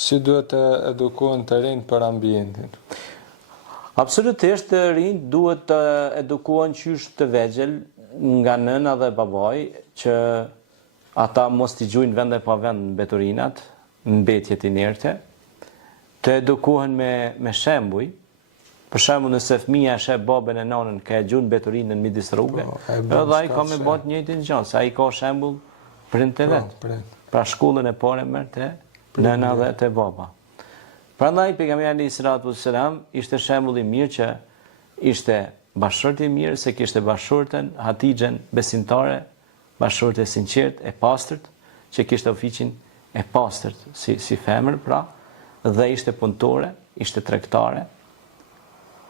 Si duhet të edukohen të rinjt për ambientin? Absolutisht të rinjt duhet të edukohen qysh të vegjël nga nëna dhe babai që ata mos t'i gjujnë vend e pa vend mbeturinat, mbetjet inerte, të edukohen me shembuj. Për shembull, nëse fëmia e sheh babën e nanën ka e gjun mbeturinën midis rrugë, edhe ai ka me bën të njëjtin gjë, se ai ka shembull prind të vet. Pra shkollën e parë merr te nëna dhe te baba. Prandaj pejgamberi sallallahu alaihi wasallam ishte shembull i mirë që ishte bashkëshort i mirë, se kishte bashkëshorten Hatixhen besimtare, bashkëshorte e sinqert, e pastërt, që kishte ofiqin e pastërt si femër, pra, dhe ishte punëtore, ishte tregtare.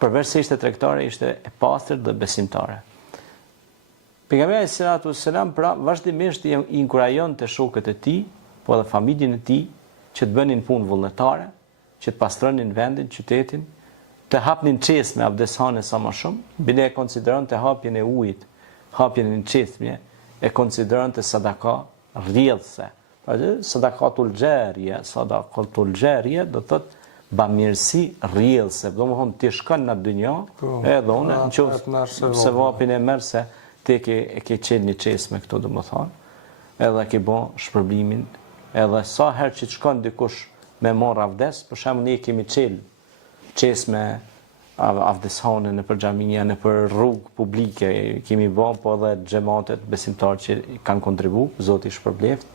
Përveç se ishte tregtare, ishte e pastërt dhe besimtare. Pejgamberi sallallahu alaihi wasallam pra vazhdimisht i inkurajon të shokët e tij, po edhe familjen e tij, që të bënin punë vullnetare, që të pastronin vendin, qytetin, të hapnin çesme abdeshane sa më shumë, bile e konsideron të hapjen e ujit, hapjen e çesme, e konsideron të sadaka rrjedhse. Pra sadakatul xharie, do thotë bamirësi rrjedhse, domethënë ti shkon në dynjë, edhe unë nëse se vapin e merr se ti e ke qenë një çesme këtu, domethënë, edhe ke bën shpërblimin, edhe sa herë që të shkon dikush me marr avdes, për shembull ne kemi çesme avdeshane në për xhamia, në për rrugë publike, kemi bën, po edhe xhamatet besimtarë që kanë kontribuar, Zoti i shpërbleft,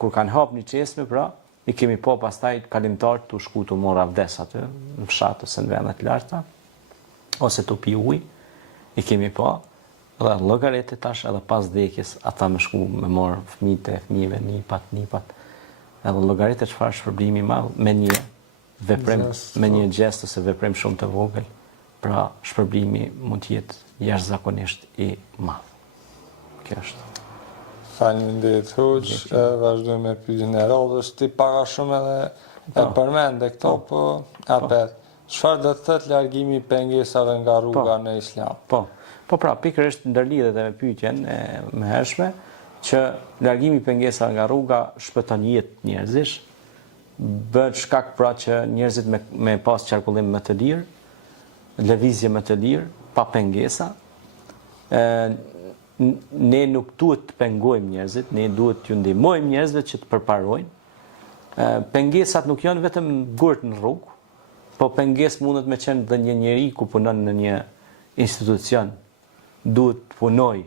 kur kanë hap një çesme, pra i kemi po pastaj kalimtar të shku të marr avdes aty, në fshat ose në vende të larta, ose të pi ujë, i kemi po, dhe llogaritë tash edhe pas vdekjes ata më shku me marr fëmijëve, nipat, edhe llogaritë çfarë shpërblimi i madh me një veprim, me një gjest ose veprim shumë të vogël, pra shpërblimi mund të jetë jashtëzakonisht i madh. Kjo është. Faleminderit Hoxh, vazhdojmë me pyetjen e radhës. Ti para shumë edhe e përmende këto, po apet. Çfarë do të thotë largimi i pengesave nga rruga në Islam? Po pra, pikërisht ndërlidhet me pyetjen e mëhershme, që largimi i pengesave nga rruga shpëton jetë njerëzish, bëhet shkak pra që njerëzit me pas qarkullim më të lirë, lëvizje më të lirë, pa pengesa. Ne nuk duhet të pengojmë njerëzit, ne duhet t'ju ndihmojmë njerëzve që të përparojnë. Pengesat nuk janë vetëm gurt në rrugë, po pengesë mundet me qenë dhe një njeri ku punon në një institucion, duhet të punoj,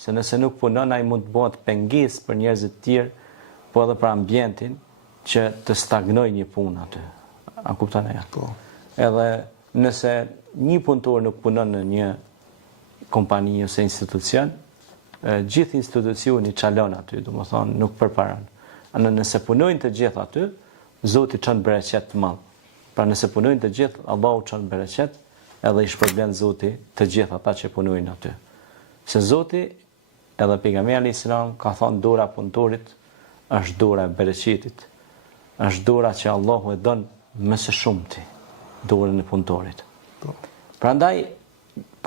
se nëse nuk punon ai mund të bëhet pengesë për njerëzit të tjerë, po edhe për ambientin, që të stagnoj një punë aty. A kupton ajo? Po. Edhe nëse një punëtor nuk punon në një kompani ose institucion, gjithë institucioni çalon aty, domethënë nuk përparon. Nëse punojnë të gjithë aty, Zoti çon bereqet të madh. Pra nëse punojnë të gjithë, Allahu çon bereqet, edhe i shpërblen Zoti të gjithë ata që punojnë aty. Se Zoti, edhe pejgamberi sallallahu ka thënë dora punëtorit është dora e bereqetit. Është dora që Allahu e don më së shumti, dorën e punëtorit. Prandaj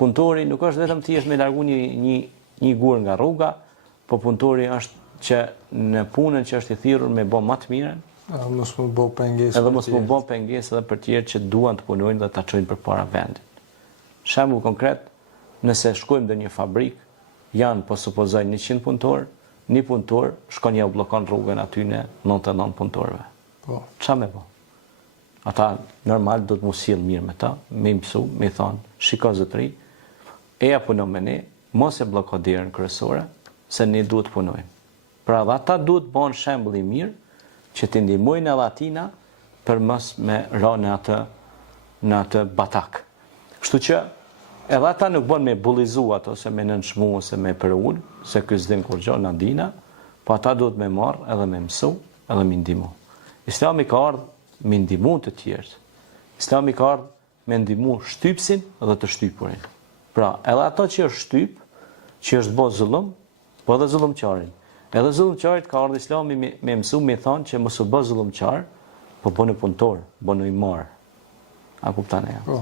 punëtori nuk është vetëm thjesht me largu një gur nga rruga, po punëtori është që në punën që është i thirrur me bë më të mirën, edhe mos më bë pengesë edhe për tjerë që duan të punojnë dhe ta çojnë përpara vendit. Shembull konkret, nëse shkojmë në një fabrikë, janë po supozojnë 100 punëtor, një punëtor shkon ja u bllokon rrugën aty në 99 punëtorëve. Po. Ç'a më bë? Ata normal do të mos sjell mirë me ta, me mësu, me thonë, shiko zotëri, ja punon me ne, mos e blloko derën kryesore, se ne duhet të punojmë. Pra dhe ata duhet bëhen shembull i mirë, që të ndihmojnë edhe atina për mos me ra në atë batak. Kështu që edhe ata nuk bën me bullizu ato, ose me nënçmu, ose me përul, se ky s'din kur gjë na dina, po ata duhet me marr edhe me mësu, edhe me ndihmu. Islami ka ardhur me ndihmu të tjerët. Islami ka ardhur me ndihmu shtypsin dhe të shtypurin. Pra, edhe ato që është shtyp, që është bë zullum, po edhe zullumqarin. Edhe zullumqarit ka ardhur Islami me mësu, me thonë që mos u bë zullumqar, po bëni punëtor, bëni i marr. A kupton ajo? Po.